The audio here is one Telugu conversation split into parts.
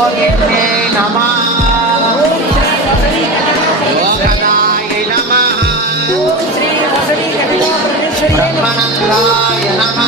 గోవిందే నమ లోకనాయ నమ. బ్రహ్మనందాయ నమ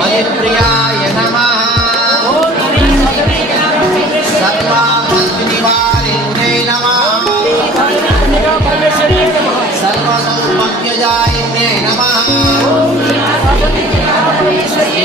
మయప్రియాయ నమ సర్వాపత్నివారిణ్యై నమ సర్వసౌభాగ్యజాయిన్యై నమ శ్రీ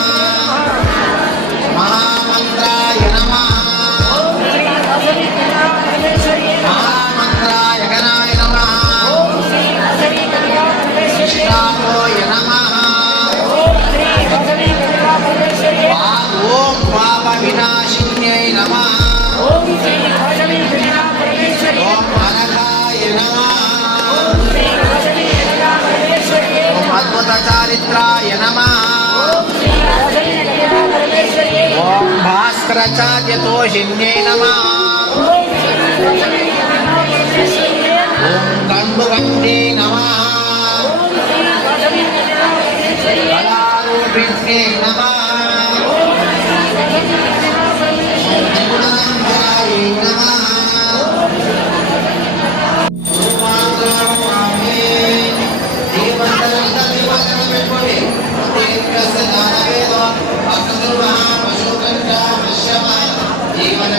అద్భుత నమ. నమః ఓం భాస్కరచార్యతోషిన్యై నమ. ఓం కండుగండే నమః. కళారూపిణ్యై నమః. జీవన